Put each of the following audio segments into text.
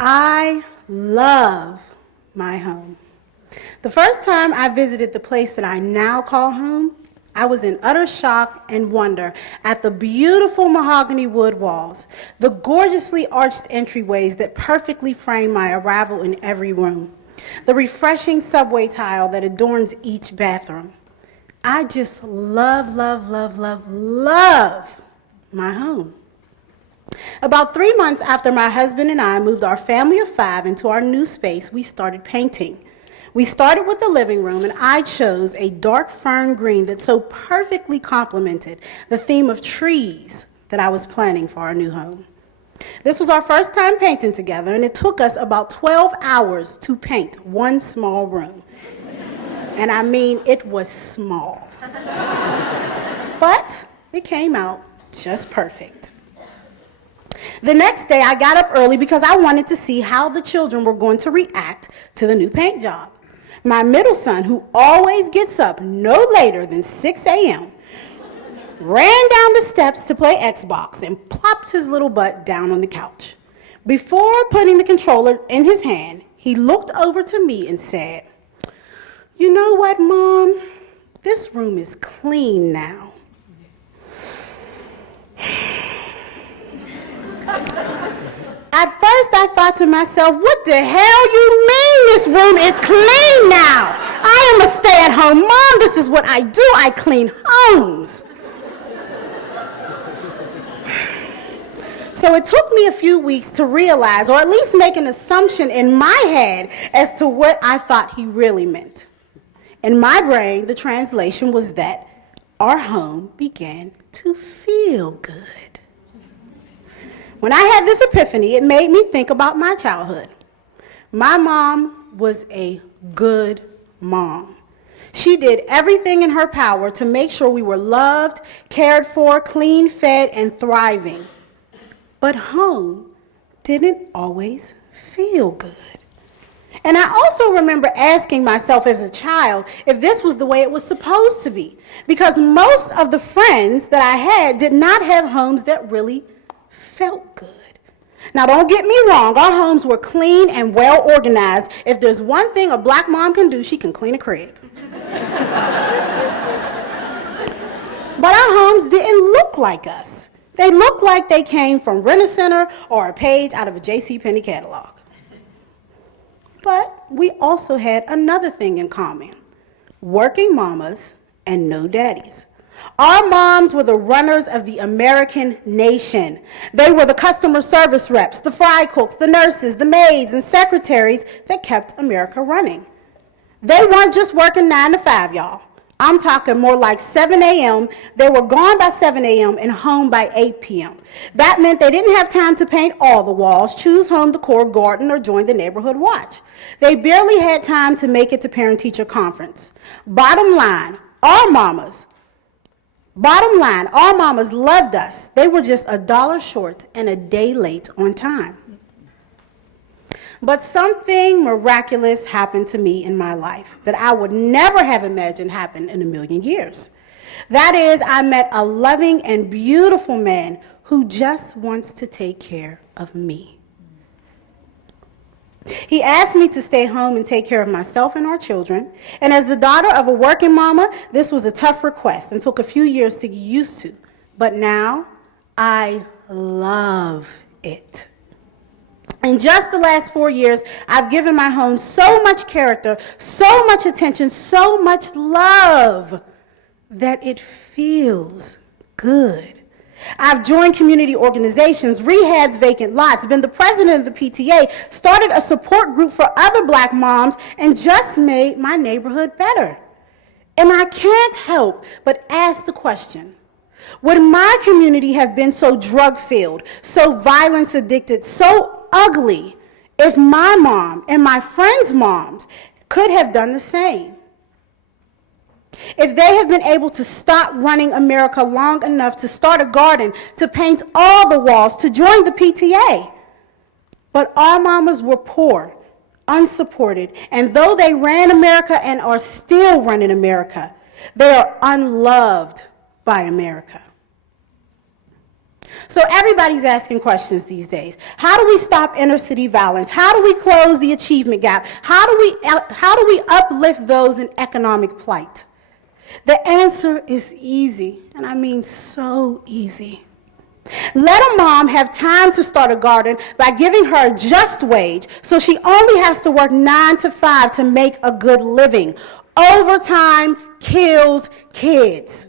I love my home. The first time I visited the place that I now call home, I was in utter shock and wonder at the beautiful mahogany wood walls, the gorgeously arched entryways that perfectly frame my arrival in every room, the refreshing subway tile that adorns each bathroom. I just love my home. About 3 months after my husband and I moved our family of 5 into our new space, we started painting. We started with the living room, and I chose a dark fern green that so perfectly complemented the theme of trees that I was planning for our new home. This was our first time painting together, and it took us about 12 hours to paint one small room. And I mean, it was small. But it came out just perfect. The next day, I got up early because I wanted to see how the children were going to react to the new paint job. My middle son, who always gets up no later than 6 a.m., ran down the steps to play Xbox and plopped his little butt down on the couch. Before putting the controller in his hand, he looked over to me and said, "You know what, Mom? This room is clean now." At first, I thought to myself, what the hell you mean this room is clean now? I am a stay-at-home mom. This is what I do. I clean homes. So it took me a few weeks to realize, or at least make an assumption in my head as to what I thought he really meant. In my brain, the translation was that our home began to feel good. When I had this epiphany, it made me think about my childhood. My mom was a good mom. She did everything in her power to make sure we were loved, cared for, clean, fed, and thriving. But home didn't always feel good. And I also remember asking myself as a child if this was the way it was supposed to be, because most of the friends that I had did not have homes that really felt good. Now, don't get me wrong, our homes were clean and well organized. If there's one thing a black mom can do, she can clean a crib. But our homes didn't look like us. They looked like they came from Rent-A-Center or a page out of a JCPenney catalog. But we also had another thing in common: working mamas and no daddies. Our moms were the runners of the American nation. They were the customer service reps, the fry cooks, the nurses, the maids, and secretaries that kept America running. They weren't just working 9 to 5, y'all. I'm talking more like 7 a.m. They were gone by 7 a.m. and home by 8 p.m. That meant they didn't have time to paint all the walls, choose home decor, garden, or join the neighborhood watch. They barely had time to make it to parent-teacher conference. Bottom line, our mamas loved us. They were just $1 short and a day late on time. But something miraculous happened to me in my life that I would never have imagined happened in a million years. That is, I met a loving and beautiful man who just wants to take care of me. He asked me to stay home and take care of myself and our children. And as the daughter of a working mama, this was a tough request and took a few years to get used to. But now, I love it. In just the last 4 years, I've given my home so much character, so much attention, so much love that it feels good. I've joined community organizations, rehabbed vacant lots, been the president of the PTA, started a support group for other black moms, and just made my neighborhood better. And I can't help but ask the question, would my community have been so drug-filled, so violence-addicted, so ugly if my mom and my friends' moms could have done the same? If they had been able to stop running America long enough to start a garden, to paint all the walls, to join the PTA. But our mamas were poor, unsupported, and though they ran America and are still running America, they are unloved by America. So everybody's asking questions these days. How do we stop inner city violence? How do we close the achievement gap? How do we uplift those in economic plight? The answer is easy, and I mean so easy. Let a mom have time to start a garden by giving her a just wage so she only has to work 9 to 5 to make a good living. Overtime kills kids.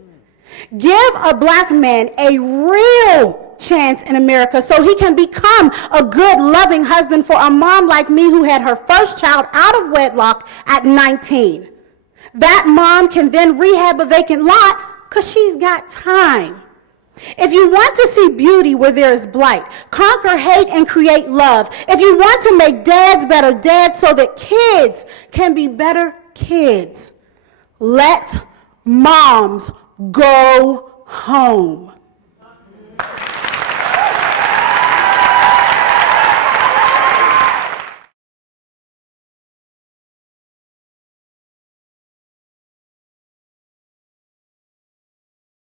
Give a black man a real chance in America so he can become a good, loving husband for a mom like me who had her first child out of wedlock at 19. That mom can then rehab a vacant lot because she's got time. If you want to see beauty where there is blight, conquer hate and create love. If you want to make dads better dads so that kids can be better kids, let moms go home.